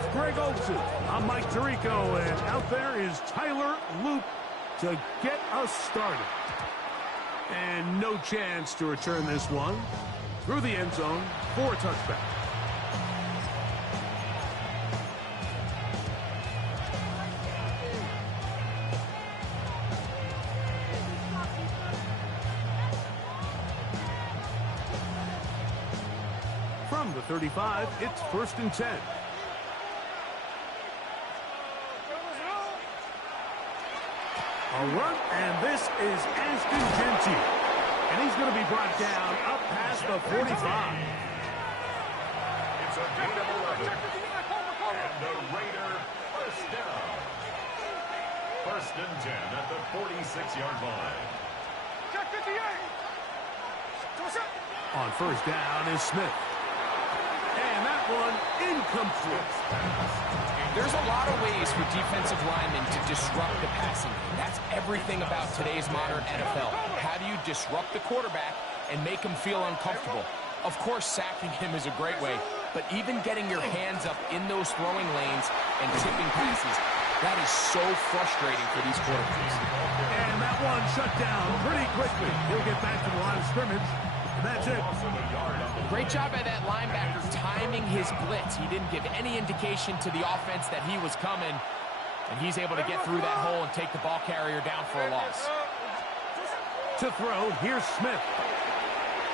with Greg Olson. I'm Mike Tirico, and out there is Tyler Loop to get us started. And no chance to return this one through the end zone for a touchback. From the 35, it's 1st and 10. A run, and this is Ashton Genty. And he's going to be brought down up past the 45. It's a gain of 11. And the Raider first down. 1st and 10 at the 46-yard line. On 1st down is Smith. And that one incomplete. There's a lot of ways for defensive linemen to disrupt the passing game. That's everything about today's modern NFL. How do you disrupt the quarterback and make him feel uncomfortable? Of course, sacking him is a great way, but even getting your hands up in those throwing lanes and tipping passes, that is so frustrating for these quarterbacks. And that one shut down pretty quickly. He'll get back to the line of scrimmage, and that's it. Great job by that linebacker timing his blitz. He didn't give any indication to the offense that he was coming, and he's able to get through that hole and take the ball carrier down for a loss. To throw, here's Smith.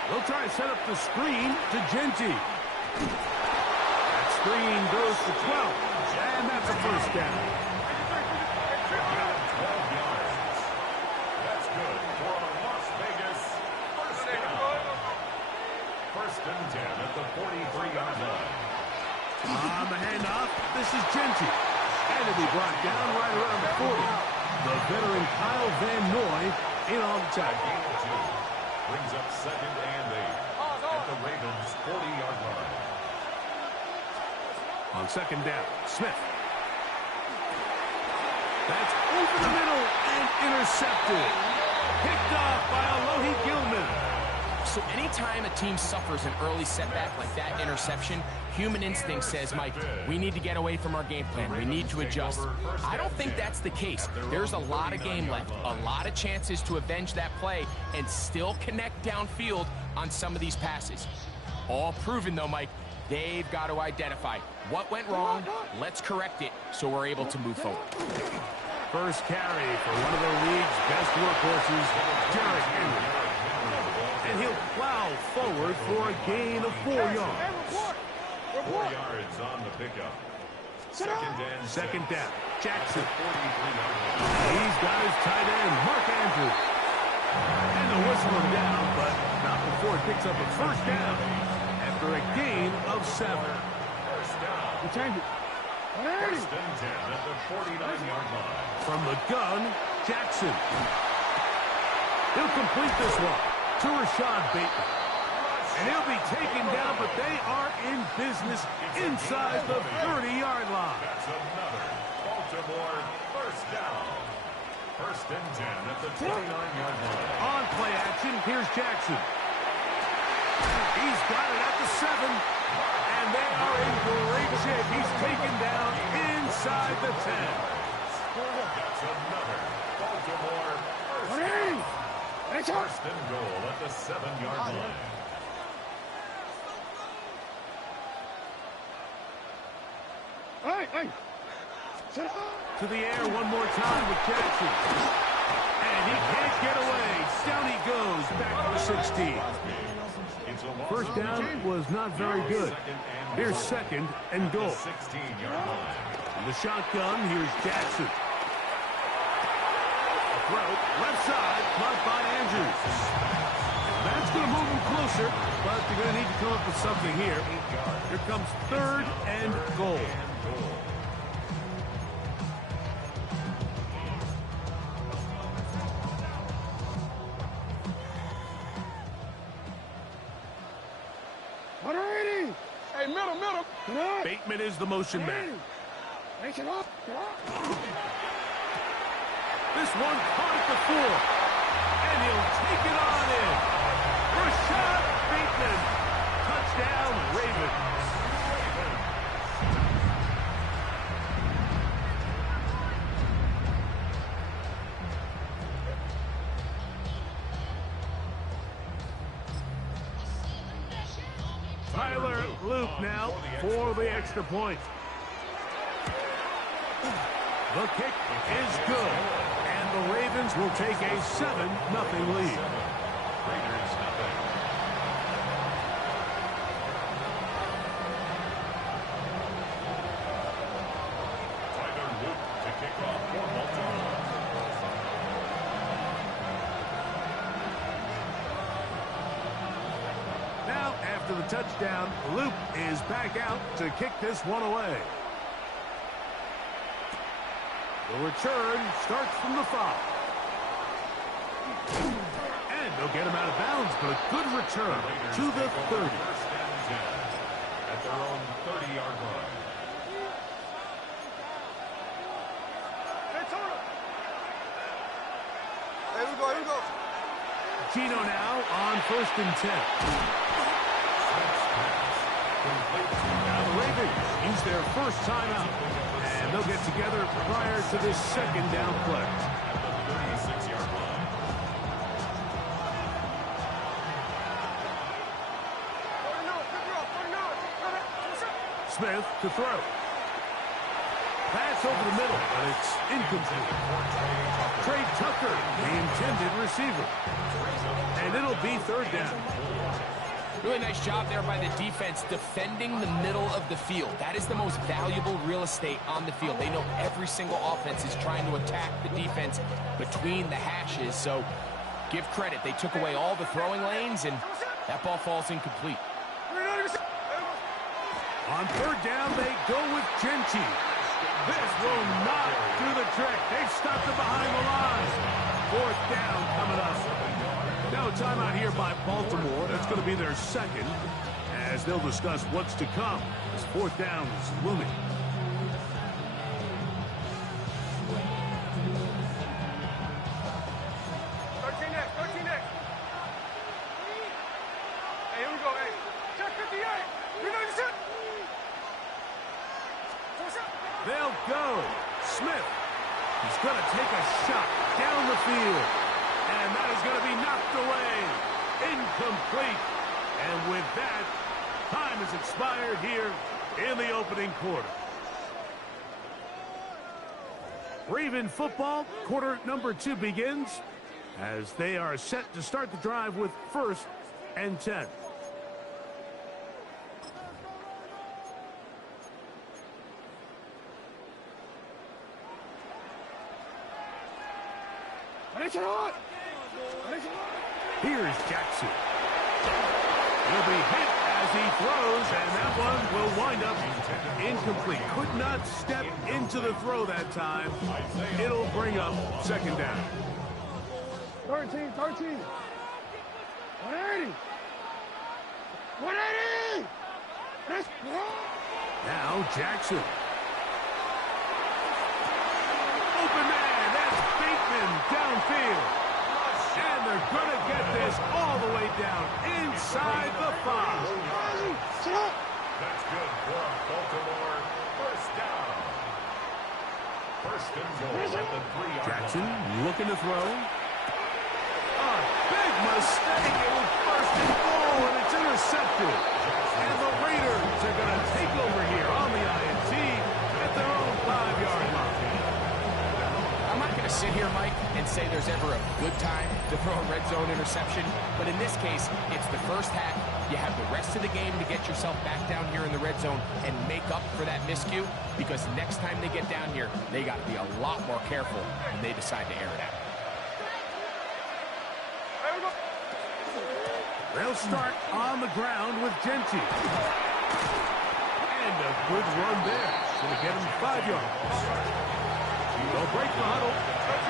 They'll try to set up the screen to Genty. That screen goes to 12, and that's a 1st down. That's good for a Las Vegas first down. 1st and 10 at the 43-yard line. On the handoff, this is Genty. And it'll be brought down right around the 40. The veteran Kyle Van Noy in on the tackle. Brings up 2nd and 8 at the Ravens' 40-yard line. On 2nd down, Smith. That's over the middle and intercepted. Picked off by Alohi Gilman. So anytime a team suffers an early setback like that interception, human instinct says, Mike, we need to get away from our game plan. We need to adjust. I don't think that's the case. There's a lot of game left, a lot of chances to avenge that play and still connect downfield on some of these passes. All proven, though, Mike, they've got to identify what went wrong, let's correct it so we're able to move forward. First carry for one of the league's best workhorses, Derrick Henry. And he'll plow forward for a gain of 4 yards. 4 yards on the pickup. 2nd down, Jackson. 43-yard line. He's got his tight end, Mark Andrews. And the whistle him down, but not before he picks up a 1st down after a gain of 7. 1st down. 1st and 10 at the 49-yard line. From the gun, Jackson. He'll complete this one to Rashad Bateman. And he'll be taken down, but they are in business inside the 30-yard line. That's another Baltimore 1st down. 1st and 10 at the 29-yard line. On play action, here's Jackson. He's got it at the 7, and they are in great shape. He's taken down inside the 10. That's another Baltimore 1st down. 1st and goal at the 7-yard line. To the air one more time with Jackson. And he can't get away. Down he goes back to the 16. 1st down was not very good. Here's 2nd and goal. 16-yard line. In the shotgun, here's Jackson. A throw, left side, caught by Andrews. That's going to move him closer, but they're going to need to come up with something here. Here comes 3rd and goal. Bateman is the motion man. This one caught at the 4. And he'll take it on in. Rashad Bateman. Touchdown, Ravens. Tyler Loop now for the extra point. The kick is good, and the Ravens will take a 7-0 lead. Raiders nothing. Tyler Loop to kick off for Baltimore. Now, after the touchdown, Loop is back out to kick this one away. The return starts from the 5. And they'll get him out of bounds, but a good return to the 30. First and 10 at their own 30-yard line. Here we go, here we go. Gino now on 1st and 10. Now the Ravens use their first timeout, and they'll get together prior to this second down play. At the 36-yard line. Smith to throw. Pass over the middle, but it's incomplete. Trey Tucker, the intended receiver. And it'll be 3rd down. Really nice job there by the defense defending the middle of the field. That is the most valuable real estate on the field. They know every single offense is trying to attack the defense between the hashes. So give credit. They took away all the throwing lanes, and that ball falls incomplete. On 3rd down, they go with Genty. This will not do the trick. They've stopped him behind the line. 4th down coming up. Now a timeout here by Baltimore. That's going to be their second, as they'll discuss what's to come as 4th down is looming. Hey, here we go, hey. Check 58. You're not set. They'll go. Smith. He's going to take a shot down the field. And that is going to be knocked away. Incomplete. And with that, time has expired here in the opening quarter. Raven football, quarter number 2 begins as they are set to start the drive with 1st and 10. Here's Jackson. He'll be hit as he throws, and that one will wind up incomplete. Could not step into the throw that time. It'll bring up 2nd down. 13. 180. 180. Now Jackson. Open man, that's Bateman downfield. And they're going to get this all the way down inside the 5. That's good for a Baltimore 1st down. 1st and goal at the 3-yard Jackson line. looking to throw. A big mistake. It was 1st and goal, and it's intercepted. And the Raiders are going to take over here on the INT at their own 5-yard line. I'm not going to sit here, Mike, and say there's ever a good time to throw a red zone interception, but in this case, it's the first half. You have the rest of the game to get yourself back down here in the red zone and make up for that miscue, because next time they get down here, they got to be a lot more careful when they decide to air it out. They'll start on the ground with Genty. And a good run there. Going to get him 5 yards. They'll break the huddle.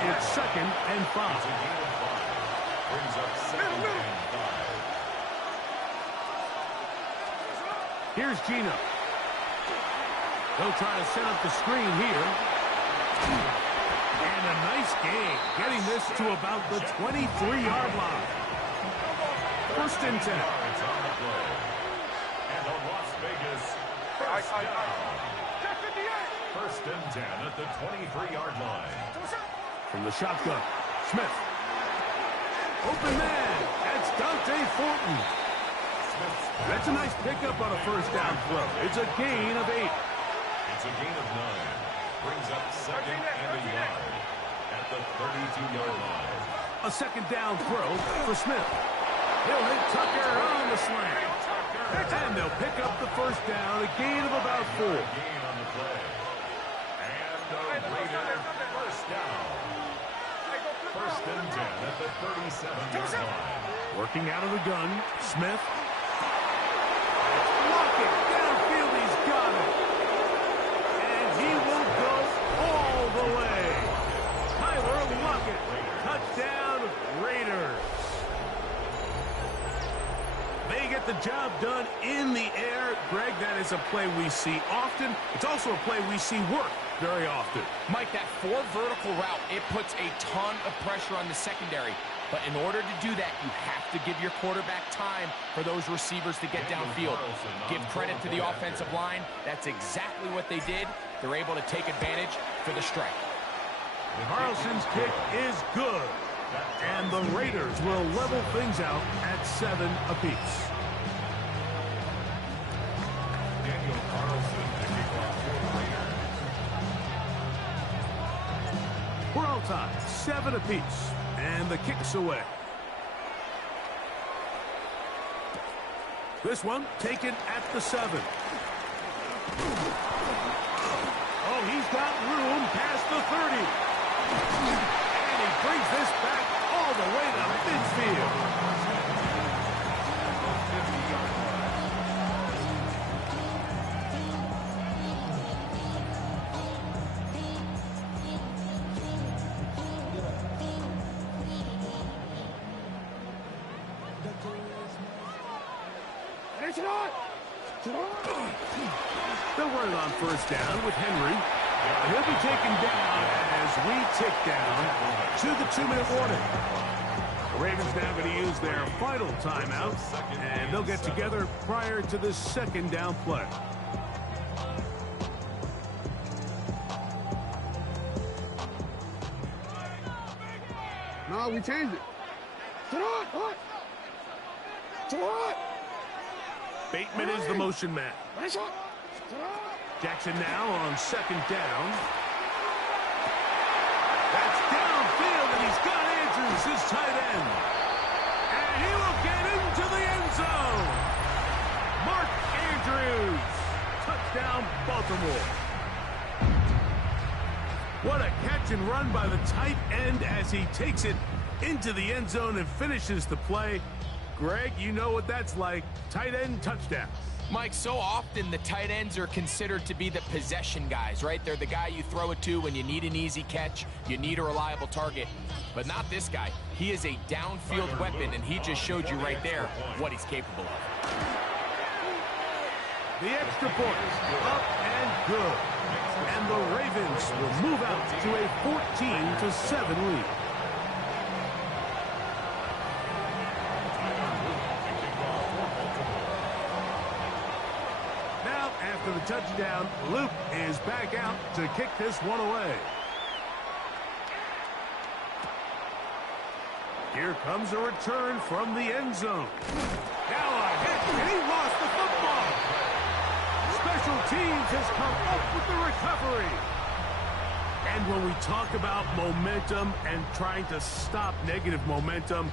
It's 2nd and 5. Brings up 2nd and 5. Here's Gino. They'll try to set up the screen here. And a nice gain, getting this to about the 23-yard line. 1st and 10. It's on the play. And a Las Vegas 1st down. 1st and 10 at the 23-yard line. From the shotgun, Smith. Open man. That's Dante Fortin. That's a nice pickup on a first down throw. It's a gain of 8. It's a gain of 9. Brings up second and a yard at the 32-yard line. A second down throw for Smith. He'll hit Tucker on the slant. And they'll pick up the first down, a gain of about 4. Gain on the play. And the Raiders first down. First and 10 at the 37-yard line. Working out of the gun, Smith. Lock it. Downfield, he's got it. And he will go all the way. Tyler Lockett. Touchdown, Raiders. They get the job done in the air. Greg, that is a play we see often. It's also a play we see work very often. Mike, that 4 vertical route, it puts a ton of pressure on the secondary. But in order to do that, you have to give your quarterback time for those receivers to get downfield. Give credit to the offensive line. That's exactly what they did. They're able to take advantage for the strike. Carlson's kick is good. And the Raiders will level things out at 7 apiece. Daniel Carlson picking off for the Raiders. We're all tied, 7 apiece. And the kick's away. This one taken at the 7. Oh, he's got room past the 30. And he brings this back all the way to midfield. They'll run it on first down with Henry. He'll be taken down as we tick down to the 2-minute warning. The Ravens now going to use their final timeout, and they'll get together prior to this second down play. No, we changed it. Bateman is the motion man. Jackson now on second down. That's downfield, and he's got Andrews, his tight end. And he will get into the end zone. Mark Andrews. Touchdown, Baltimore. What a catch and run by the tight end as he takes it into the end zone and finishes the play. Greg, you know what that's like. Tight end touchdown. Mike, so often the tight ends are considered to be the possession guys, right? They're the guy you throw it to when you need an easy catch, you need a reliable target. But not this guy. He is a downfield weapon, and he just showed you right there what he's capable of. The extra point, up and good. And the Ravens will move out to a 14-7 lead. After the touchdown, Luke is back out to kick this one away. Here comes a return from the end zone. Now a hit, and he lost the football. Special teams has come up with the recovery. And when we talk about momentum and trying to stop negative momentum,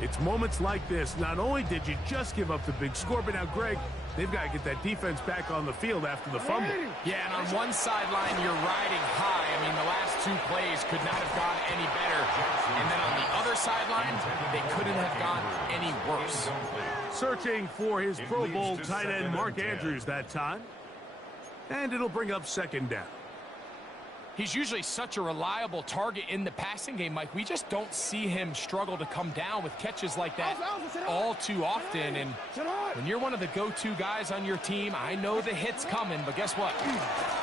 it's moments like this. Not only did you just give up the big score, but now, Greg, they've got to get that defense back on the field after the fumble. Yeah, and on one sideline, you're riding high. I mean, the last 2 plays could not have gone any better. And then on the other sideline, they couldn't have gone any worse. Searching for his Pro Bowl tight end, Mark Andrews, that time. And it'll bring up second down. He's usually such a reliable target in the passing game, Mike. We just don't see him struggle to come down with catches like that all too often. And when you're one of the go-to guys on your team, I know the hit's coming, but guess what?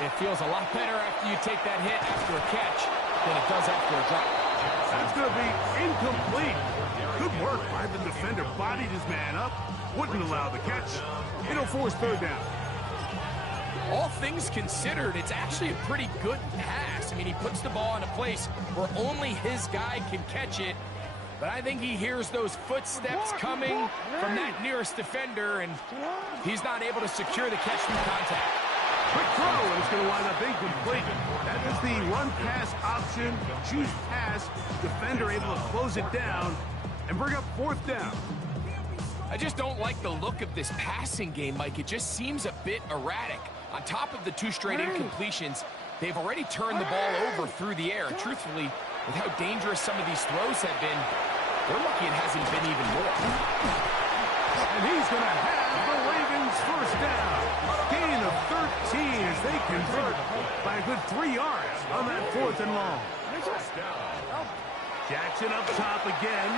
It feels a lot better after you take that hit after a catch than it does after a drop. That's going to be incomplete. Good work by the defender. Bodied his man up. Wouldn't allow the catch. It'll force third down. All things considered, it's actually a pretty good pass. I mean, he puts the ball in a place where only his guy can catch it, But I think he hears those footsteps coming from that nearest defender, and he's not able to secure the catch through contact. Quick throw, and it's going to wind up incomplete. That is the run-pass option. Choose pass. Defender able to close it down and bring up fourth down. I just don't like the look of this passing game, Mike. It just seems a bit erratic. On top of the 2 straight incompletions, they've already turned the ball over through the air. Truthfully, with how dangerous some of these throws have been, they're lucky it hasn't been even more. And he's going to have the Ravens first down. Gain of 13 as they convert by a good 3 yards on that 4th and long. Jackson up top again.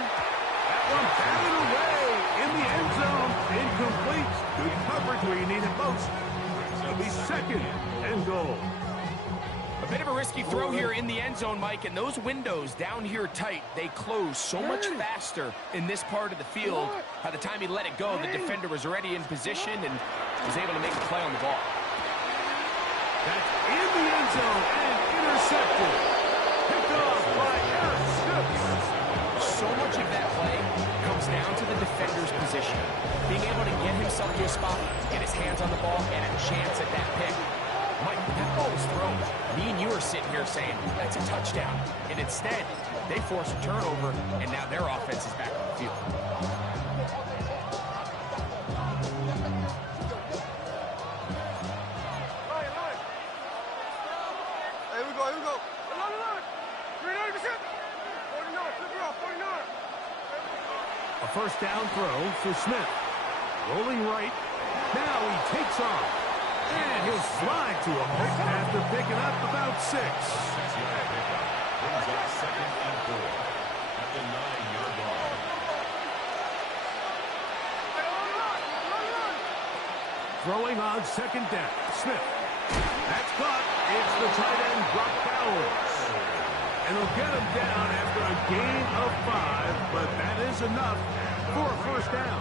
That one batted away in the end zone. Incomplete. Good coverage where you need it most. It'll be 2nd and goal. A bit of a risky throw here in the end zone, Mike, and those windows down here tight, they close so much faster in this part of the field. By the time he let it go, the defender was already in position and was able to make a play on the ball. That's in the end zone and intercepted. Picked off by Eric Stokes. So much of that play comes down to the defender's position. Being able to get himself to a spot, get his hands on the ball, and a chance at that pick. Mike, when that ball was thrown, me and you are sitting here saying, that's a touchdown. And instead, they force a turnover, and now their offense is back on the field. Here we go. 49%. 49. Flip it off, 49. A first down throw for Smith. Rolling right. Now he takes off. And he'll slide to a pick after picking up about 6. 6-yard pickup. Brings up 2nd and 4 at the 9-yard line. Throwing on 2nd down. Smith. That's caught. It's the tight end, Brock Bowers. And he'll get him down after a gain of 5, but that is enough for a first down.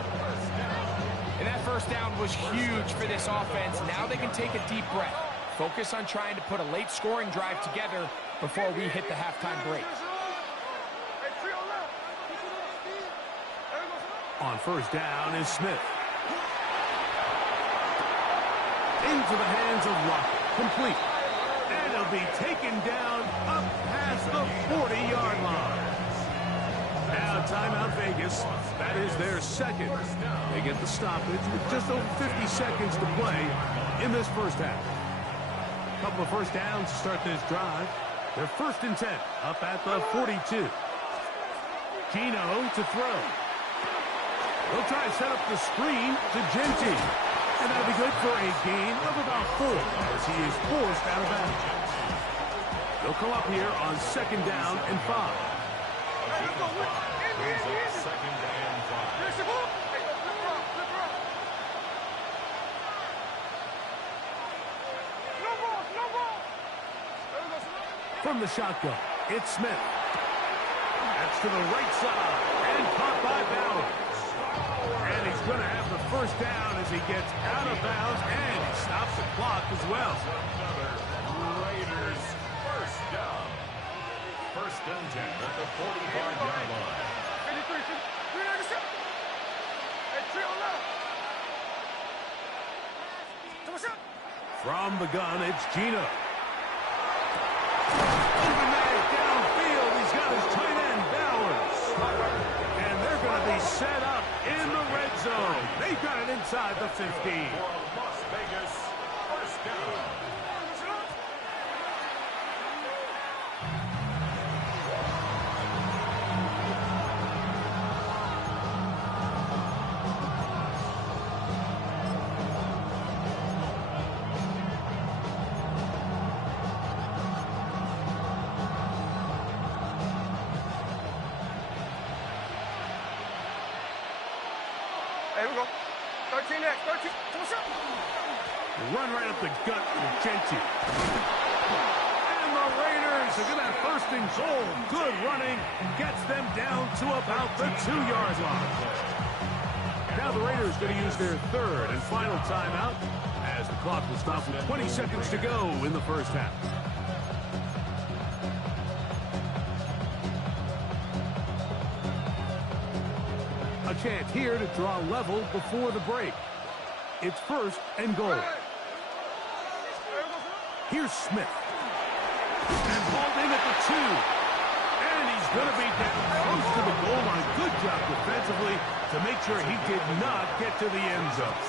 And that first down was huge for this offense. Now they can take a deep breath. Focus on trying to put a late scoring drive together before we hit the halftime break. On first down is Smith. Into the hands of Lockett. Complete. And he'll be taken down up past the 40-yard line. Now timeout Vegas. That is their 2nd. They get the stoppage with just over 50 seconds to play in this first half. A couple of first downs to start this drive. They're 1st and 10 up at the 42. Gino to throw. They'll try to set up the screen to Genty. And that'll be good for a gain of about 4 as he is forced out of bounds. They'll come up here on 2nd down and 5. Brings up 2nd and 5. From the shotgun, it's Smith. That's to the right side and caught by Bowers. And he's going to have the first down as he gets out of bounds, and he stops the clock as well. Another Raiders first down. 1st and 10 at the 45-yard line. 53. 397. Hey, 3 on left. From the gun, it's Gino. Open man downfield. He's got his tight end, Bowers. And they're going to be set up in the red zone. They've got it inside the 15. For Las Vegas, first down. Here we go. 13 next. 13. Run right up the gut with Genty. And the Raiders are going to have 1st and goal. Good running. Gets them down to about the 2-yard line. Now the Raiders going to use their 3rd and final timeout as the clock will stop with 20 seconds to go in the first half. chance here to draw level before the break. It's first and goal. Here's Smith. Balled in at the 2. And he's going to be down close to the goal line. Good job defensively to make sure he did not get to the end zone.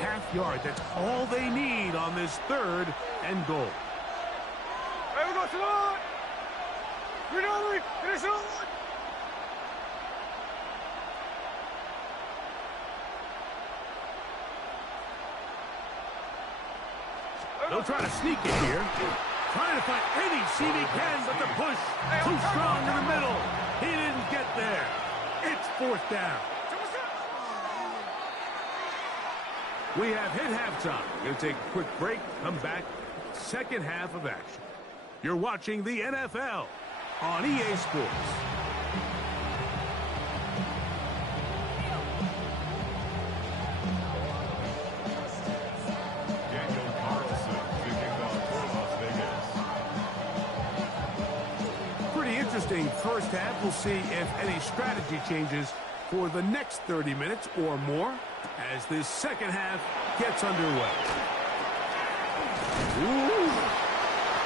Half yard, that's all they need on this third and goal. Hey, we go to the line. Finish it. They'll try to sneak it here. Trying to find any seam he can, but the push too strong in the middle. He didn't get there. It's fourth down. We have hit halftime. Going to take a quick break, come back, second half of action. You're watching the NFL on EA Sports. Interesting first half. We'll see if any strategy changes for the next 30 minutes or more as this second half gets underway. Ooh.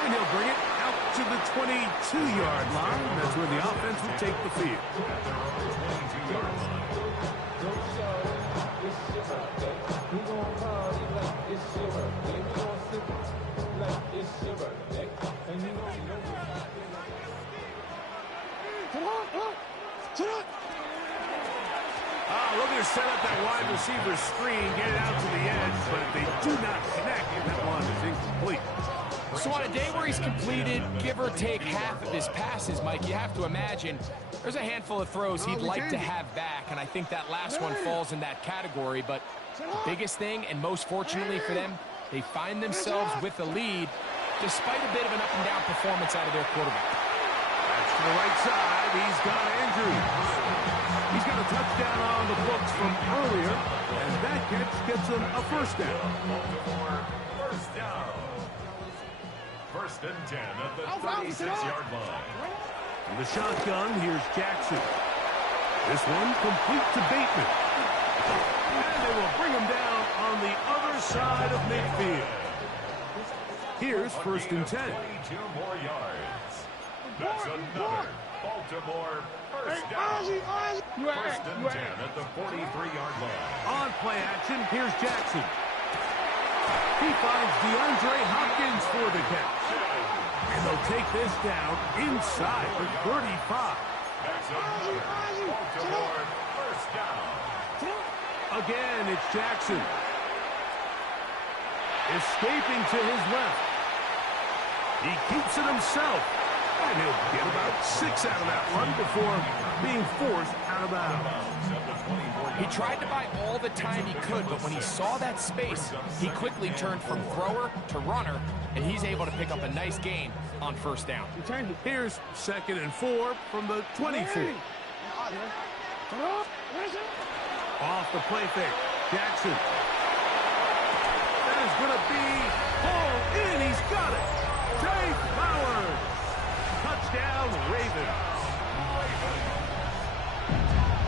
And he'll bring it out to the 22-yard line. That's where the offense will take the field. Looking to set up that wide receiver screen, get it out to the edge, but they do not connect, and that one is incomplete. So on a day where he's completed, give or take half of his passes, Mike, you have to imagine there's a handful of throws he'd like to have back, and I think that last one falls in that category. But the biggest thing, and most fortunately for them, they find themselves with the lead despite a bit of an up-and-down performance out of their quarterback. That's to the right side. He's got Andrews. He's got a touchdown on the books from earlier, and that catch gets him a first down. First down. First and 10 at the 36-yard line. In the shotgun, here's Jackson. This one complete to Bateman. And they will bring him down on the other side of midfield. Here's first and 10. 22 more yards. That's another Baltimore first down. First and 10 at the 43-yard line. On play action, here's Jackson. He finds DeAndre Hopkins for the catch. And they'll take this down inside the 35. That's another Baltimore first down. Again, it's Jackson. Escaping to his left. He keeps it himself. And he'll get about 6 out of that run before being forced out of bounds. He tried to buy all the time he could, but when he saw that space, he quickly turned from thrower to runner, and he's able to pick up a nice gain on first down. Here's second and 4 from the 24. Off the play fake, Jackson. That is going to be hauled in. He's got it. Jay Flowers. Touchdown, Ravens.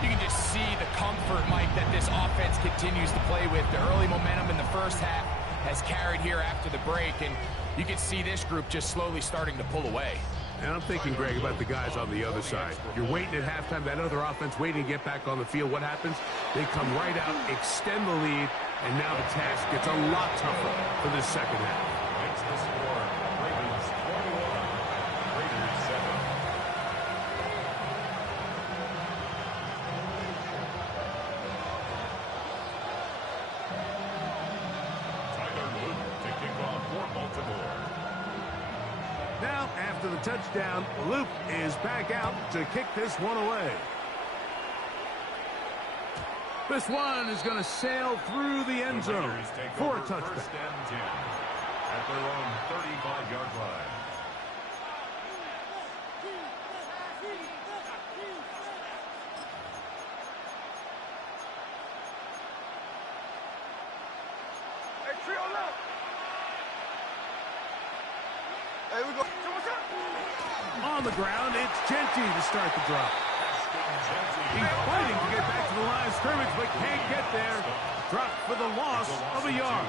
You can just see the comfort, Mike, that this offense continues to play with. The early momentum in the first half has carried here after the break, and you can see this group just slowly starting to pull away. And I'm thinking, Greg, about the guys on the other side. You're waiting at halftime, that other offense waiting to get back on the field. What happens? They come right out, extend the lead, and now the task gets a lot tougher for this second half. Makes the score Ravens 21, Raiders 7. Tyler Luke to kick off for Baltimore. Now, after the touchdown, Luke is back out to kick this one away. This one is going to sail through the end zone for a touchdown. First and 10 at their own 35-yard line. Hey, trio left. On the ground, it's Genty to start the drop. He's fighting to get back to the line of scrimmage, but can't get there. Dropped for the loss of a yard.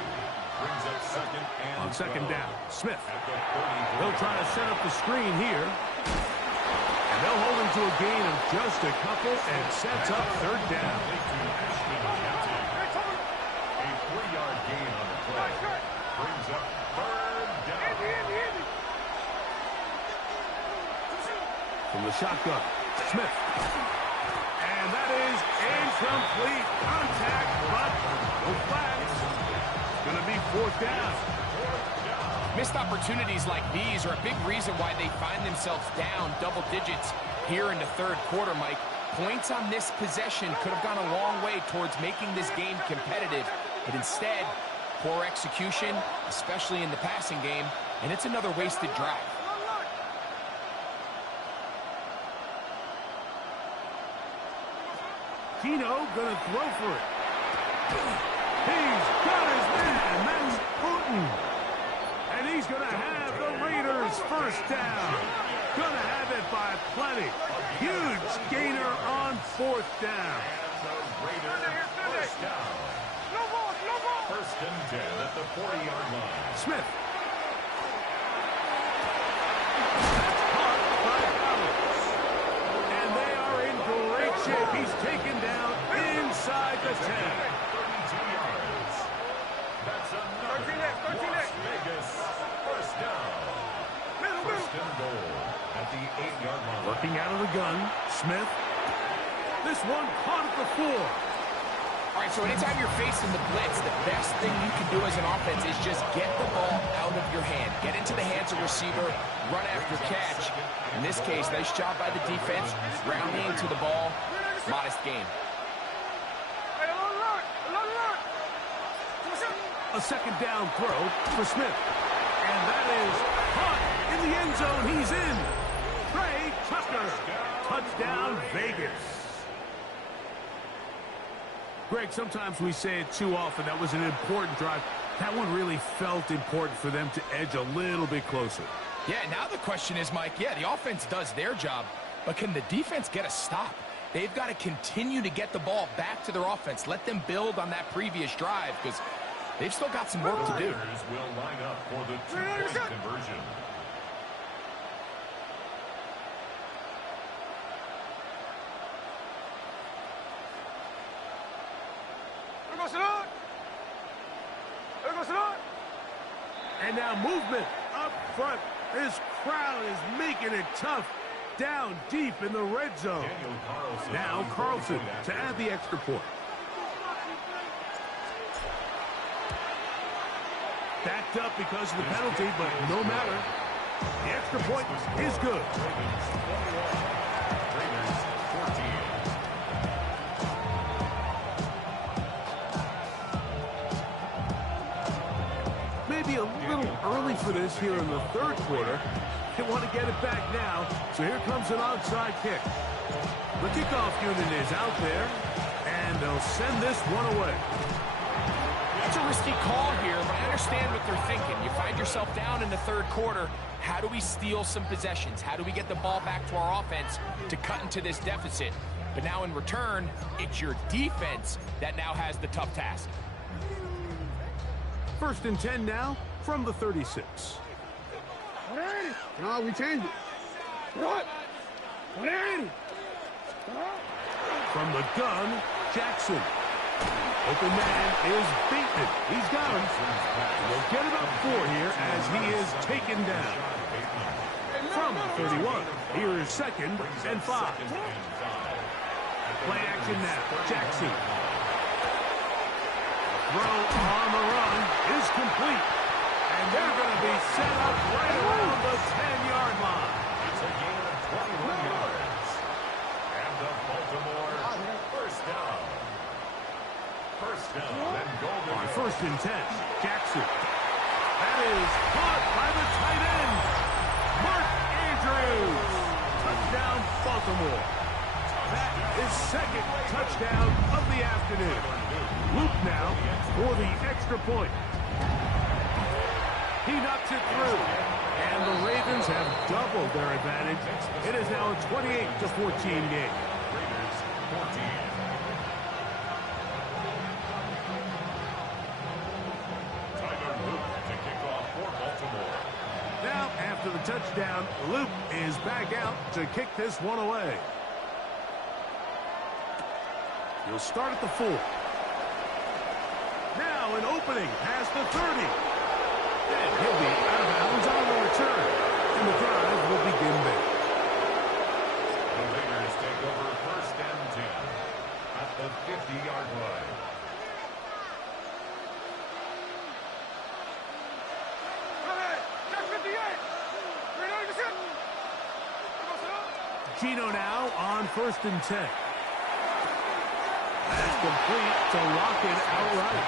On second down, Smith. They'll try to set up the screen here. And they'll hold him to a gain of just a couple and sets up third down. A 3-yard gain on the play. Brings up third down. From the shotgun, Smith. And that is incomplete contact, but no flags. Going to be fourth down. Missed opportunities like these are a big reason why they find themselves down double digits here in the third quarter, Mike. Points on this possession could have gone a long way towards making this game competitive, but instead, poor execution, especially in the passing game, and it's another wasted drive. Keno gonna throw for it. He's got his man, Matt Putin. And he's gonna have the Raiders first down. Gonna have it by plenty. Huge gainer on fourth down. And the Raiders first down. First and 10 at the 40-yard line. Smith. That's caught by Alex. And they are in great shape. He's taken down inside the 10. 32 yards. That's another Las Vegas first down. First and goal at the 8-yard line. Working out of the gun, Smith. This one caught at the 4. All right, so anytime you're facing the blitz, the best thing you can do as an offense is just get the ball out of your hand. Get into the hands of receiver, run after catch. In this case, nice job by the defense, rounding to the ball. Modest game. A second down throw for Smith. And that is caught in the end zone. He's in. Trey Tucker. Touchdown, Vegas. Greg, sometimes we say it too often. That was an important drive. That one really felt important for them to edge a little bit closer. Yeah, now the question is, Mike, yeah, the offense does their job, but can the defense get a stop? They've got to continue to get the ball back to their offense. Let them build on that previous drive because they've still got some work to do. Raiders will line up for the two-point conversion. And now movement up front. This crowd is making it tough down deep in the red zone. Now Carlson to add the extra point. Backed up because of the penalty, but no matter. The extra point is good. Raiders 14. Maybe a little early for this here in the third quarter. They want to get it back now, so here comes an onside kick. The kickoff unit is out there, and they'll send this one away. It's a risky call here, but I understand what they're thinking. You find yourself down in the third quarter. How do we steal some possessions? How do we get the ball back to our offense to cut into this deficit? But now in return, it's your defense that now has the tough task. First and 10 now from the 36. No, we changed it. What? From the gun, Jackson. Open man is beaten. He's got him. We'll get it up 4 here as he is taken down. From the 31, here is second and 5. Play action now. Jackson. Throw on the run is complete. And they're going to be set up right around the 10-yard line. It's a gain of 21 yards. And the Baltimore first down. First down and goal. On first and 10, Jackson. That is caught by the tight end, Mark Andrews. Touchdown, Baltimore. That is second touchdown of the afternoon. Luke now for the extra point. He knocks it through. And the Ravens have doubled their advantage. It is now a 28-14 game. Raiders 14. Tyler Luke to kick off for Baltimore. Now, after the touchdown, Luke is back out to kick this one away. He'll start at the 4. Now an opening past the 30. And he'll be out of bounds on the return. And the drive will begin there. The Raiders take over first and 10 at the 50-yard line. Gino now on first and 10. That's complete to lock it outright.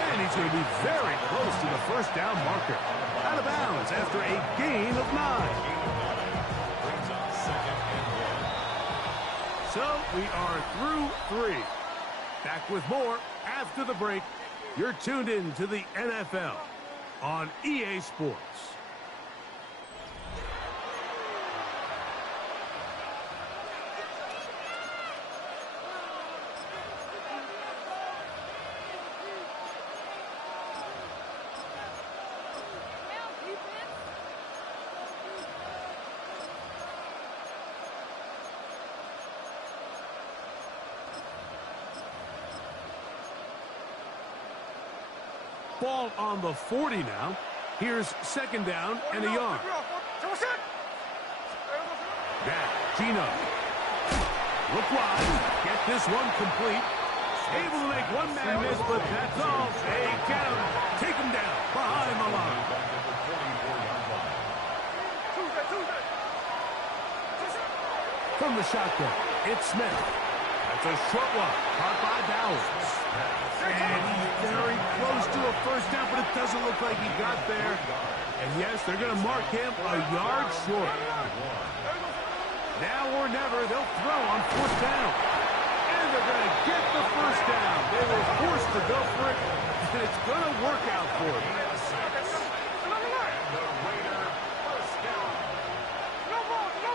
And he's going to be very close to the first down marker. Out of bounds after a gain of 9. Brings up second and 1. So we are through 3. Back with more after the break. You're tuned in to the NFL on EA Sports. Ball on the 40 now. Here's second down and a yard. Now, Gino. Look wide. Get this one complete. Able to make one man miss, but that's all. They get him. Take him down behind the line. From the shotgun, it's Smith. That's a short one. Caught by Bowers. And he's very close to a first down, but it doesn't look like he got there. And yes, they're going to mark him a yard short. Now or never, they'll throw on fourth down. And they're going to get the first down. They were forced to go for it, and it's going to work out for them. The Raider first down.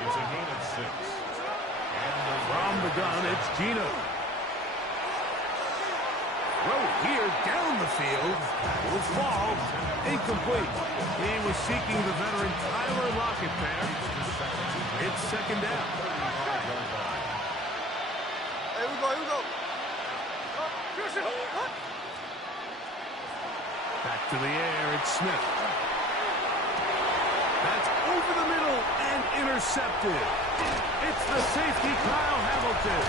It's a gain of 6. From the gun, it's Gino. Throw here down the field. Will fall. Incomplete. He was seeking the veteran Tyler Lockett there. It's second down. Here we go. Back to the air, it's Smith. That's over the middle and intercepted. It's the safety, Kyle Hamilton.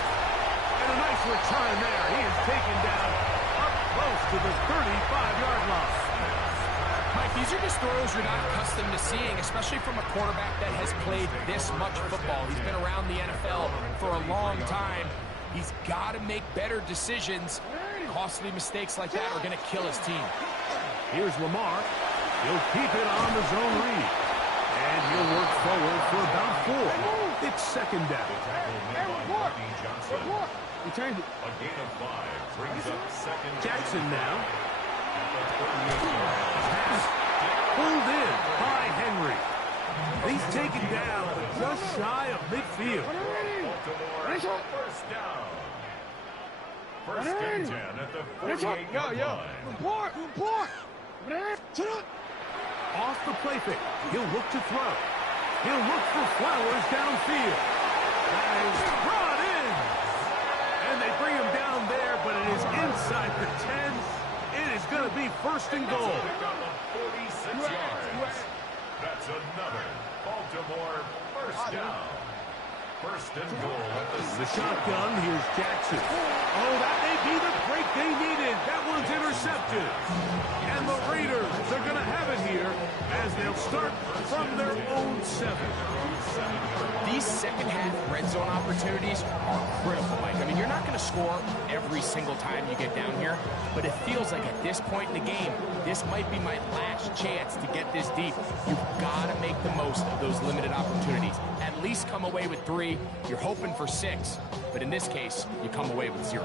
And a nice return there. He is taken down up close to the 35-yard line. Mike, these are just throws you're not accustomed to seeing, especially from a quarterback that has played this much football. He's been around the NFL for a long time. He's got to make better decisions. Costly mistakes like that are going to kill his team. Here's Lamar. He'll keep it on the zone read. And he'll work forward for about 4. It's second down. He turned it. A gain of 5 brings up second. Jackson now. Pass pulled in by Henry. He's taken down, but just shy of midfield. Baltimore first down. First and 10 at the 48-yard line. Report. Off the play fake. He'll look to throw. He'll look for Flowers downfield. That is brought in. And they bring him down there, but it is inside the 10. It is going to be first and goal. 46 yards. That's another Baltimore first down. First and goal at The shotgun, here's Jackson. Oh, that may be the break they needed. That one's intercepted. And the Raiders are going to have it here as they'll start from their own 7. These second-half red zone opportunities are critical, Mike. I mean, you're not going to score every single time you get down here, but it feels like at this point in the game, this might be my last chance to get this deep. You've got to make the most of those limited opportunities. At least come away with 3. You're hoping for 6, but in this case, you come away with 0.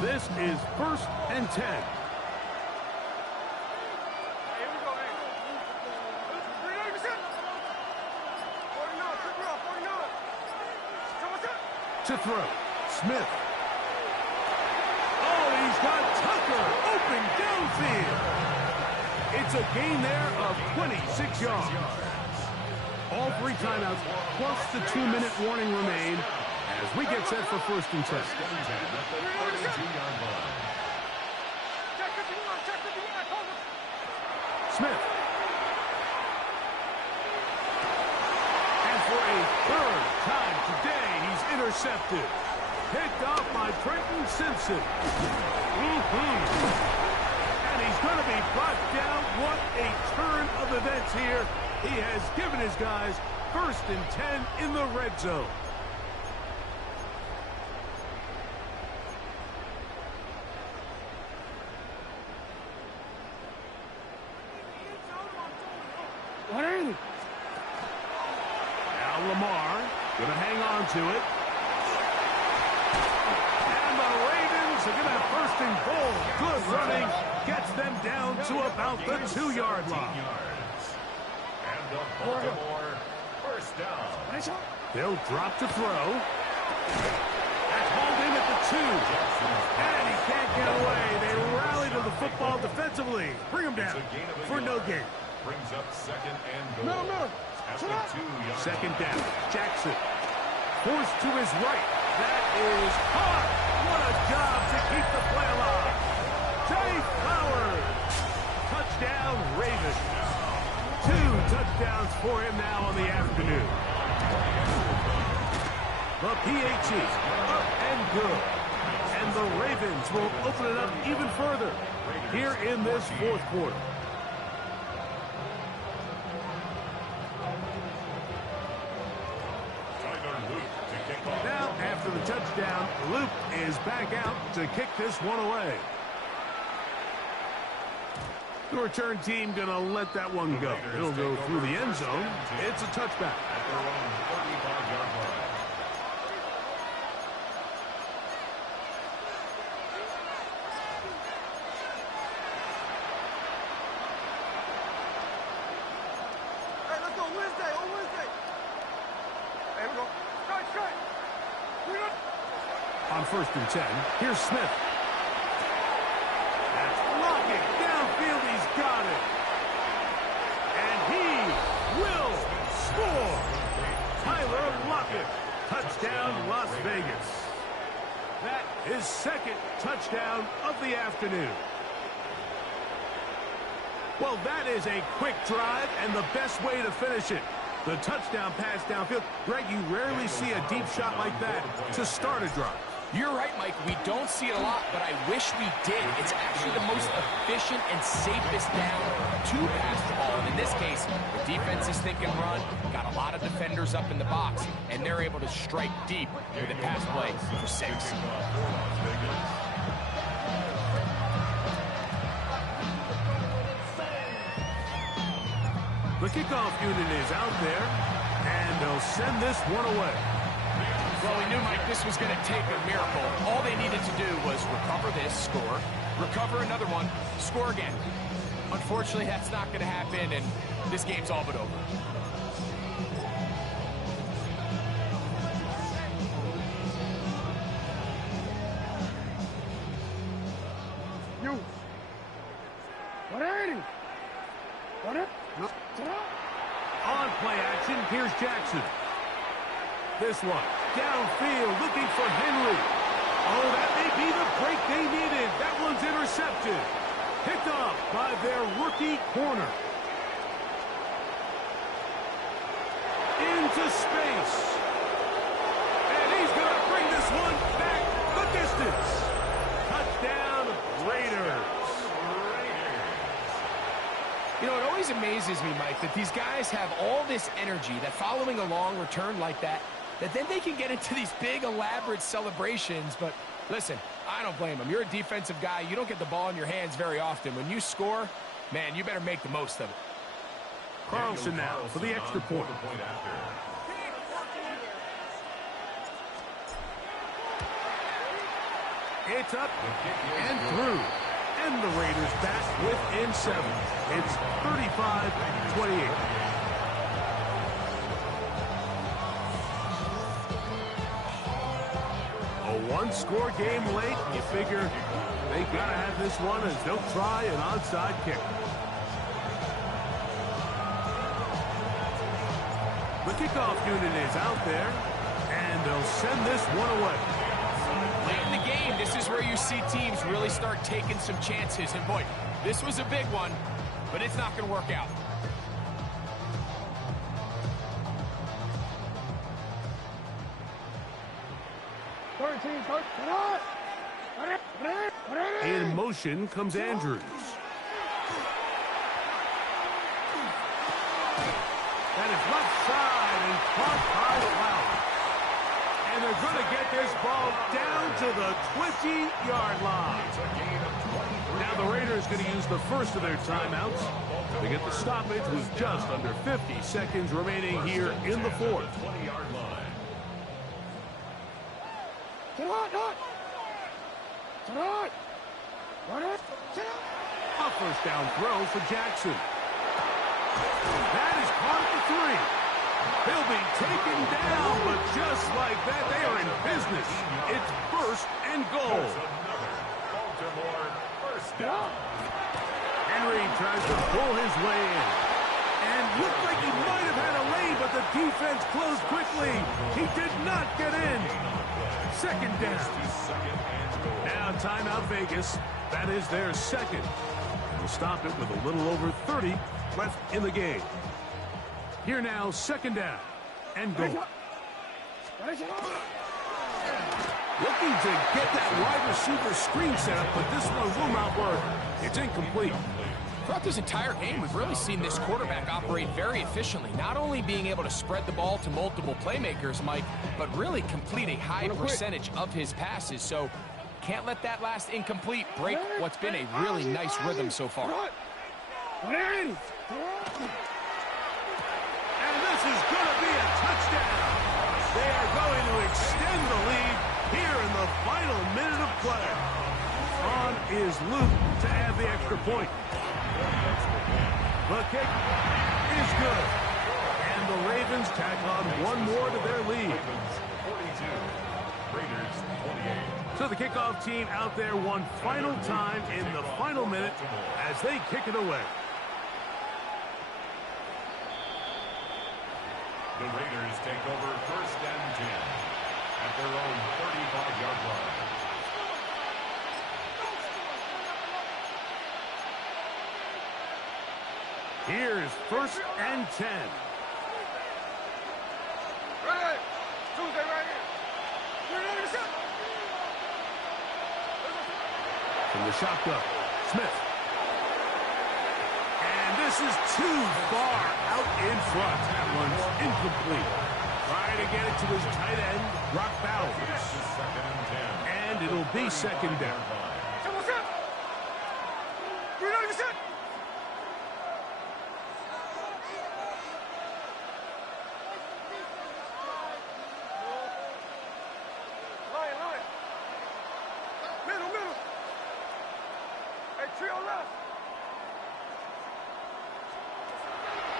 This is first and 10. To throw. Smith. Oh, he's got Tucker open downfield. It's a gain there of 26 yards. All 3 timeouts plus the 2-minute warning remain as we get set for 1st and 10. Smith. And for a 3rd time today, he's intercepted. Picked off by Trenton Simpson. And he's going to be brought down. What a turn of events here. He has given his guys 1st and 10 in the red zone. Now Lamar going to hang on to it. And the Ravens are going to have 1st and goal. Good running. Gets them down to about the 2-yard line. And the Baltimore 1st down. They'll drop to throw. That's hauled in at the 2. And he can't get away. They rally to the football defensively. Bring him down for no gain. Brings up 2nd and goal. At the 2-yard 2nd down. Jackson. Forced to his right. That is hard. What a job to keep the play alive. Jay Flowers. Touchdown, Ravens. 2 touchdowns for him now on the afternoon. The PAT up and good. And the Ravens will open it up even further here in this 4th quarter. Now, after the touchdown, Luke is back out to kick this one away. The return team going to let that one go. It'll go through the end zone. It's a touchback. At their own 35-yard line. Hey, let's go Wednesday, on Wednesday. Hey, we go. Straight. On 1st and 10, here's Smith. That's Lockett. Downfield, he's got it. And he will score. Tyler Lockett. Touchdown, Las Vegas. That is 2nd touchdown of the afternoon. Well, that is a quick drive and the best way to finish it. The touchdown pass downfield. Greg, you rarely see a deep shot like that to start a drive. You're right, Mike. We don't see it a lot, but I wish we did. It's actually the most efficient and safest down to pass the ball. And in this case, the defense is thinking run, got a lot of defenders up in the box, and they're able to strike deep with a pass play for 6. The kickoff unit is out there, and they'll send this one away. Well, we knew, Mike, this was going to take a miracle. All they needed to do was recover this, score, recover another one, score again. Unfortunately, that's not going to happen, and this game's all but over. On play action, here's Jackson. This one, downfield, looking for Henry. Oh, that may be the break they needed. That one's intercepted. Picked up by their rookie corner. Into space. And he's going to bring this one back the distance. Touchdown, Raiders. You know, it always amazes me, Mike, that these guys have all this energy, that following a long return like that then they can get into these big, elaborate celebrations. But listen, I don't blame them. You're a defensive guy. You don't get the ball in your hands very often. When you score, man, you better make the most of it. Carlson now for the extra point. It's up and through. And the Raiders back within 7. It's 35-28. One-score game late. You figure they got to have this one as they'll try an onside kick. The kickoff unit is out there, and they'll send this one away. Late in the game, this is where you see teams really start taking some chances. And boy, this was a big one, but it's not going to work out. In motion comes Andrews. That is left side and caught by Flower. And they're going to get this ball down to the 20-yard line. Now the Raiders going to use the first of their timeouts to get the stoppage with just under 50 seconds remaining here in the fourth. A first down throw for Jackson. That is caught at the 3. He'll be taken down, but just like that, they are in business. It's first and goal. Baltimore first down. Henry tries to pull his way in. And looked like he might have had a lane, but the defense closed quickly. He did not get in. Second down. Now timeout Vegas. That is their second. They'll stop it with a little over 30 left in the game. Here now, second down and goal. Looking to get that wide receiver screen set up, but this one will not work. It's incomplete. Throughout this entire game, we've really seen this quarterback operate very efficiently, not only being able to spread the ball to multiple playmakers, Mike, but really complete a high percentage of his passes. So can't let that last incomplete break what's been a really nice rhythm so far. And this is going to be a touchdown. They are going to extend the lead here in the final minute of play. On is Luke to add the extra point. The kick is good. And the Ravens tack on one more to their lead. 42, Raiders 28. So the kickoff team out there one final time in the final minute as they kick it away. The Raiders take over first and 10 at their own 35-yard line. Here's first and 10. Right. Tuesday right here. From the shotgun, Smith. And this is too far out in front. That one's incomplete. Trying to get it to his tight end, Brock Bowers. And it'll be second down.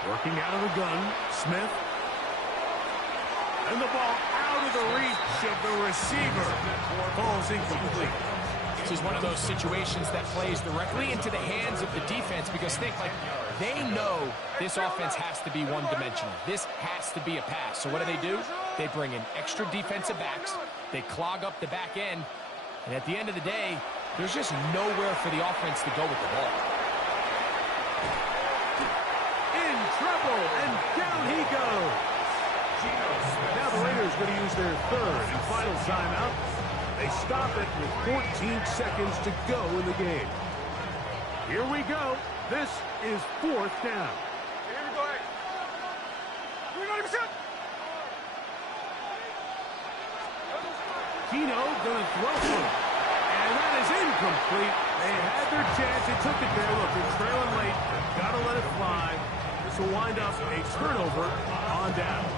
Working out of the gun, Smith. And the ball out of the reach of the receiver. Ball's incomplete. This is one of those situations that plays directly into the hands of the defense because they know this offense has to be one-dimensional. This has to be a pass. So what do? They bring in extra defensive backs. They clog up the back end. And at the end of the day, there's just nowhere for the offense to go with the ball. Trouble, and down he goes. Now the Raiders are going to use their third and final timeout. They stop it with 14 seconds to go in the game. Here we go. This is fourth down. Here we go. Keno going to throw for it. And that is incomplete. They had their chance. They took it there. Look, they're trailing late. Got to let it fly. This will wind up a turnover on downs.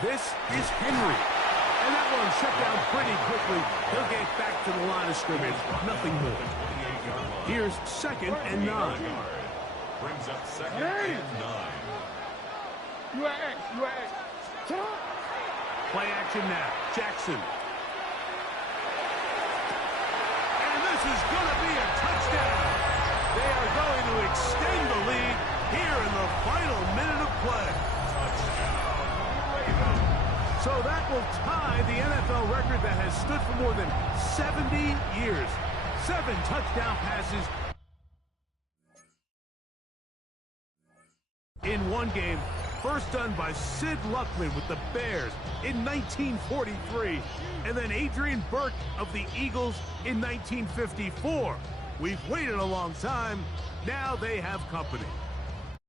This is Henry. And that one shut down pretty quickly. He'll get back to the line of scrimmage. Nothing more. Here's 2nd and 9. Brings up 2nd and 9. You at X. You at X. Play action now. Jackson. And this is going to be a touchdown. They are going to extend the lead here in the final minute of play. So that will tie the NFL record that has stood for more than 70 years. 7 touchdown passes in one game. First done by Sid Luckman with the Bears in 1943. And then Adrian Burke of the Eagles in 1954. We've waited a long time. Now they have company.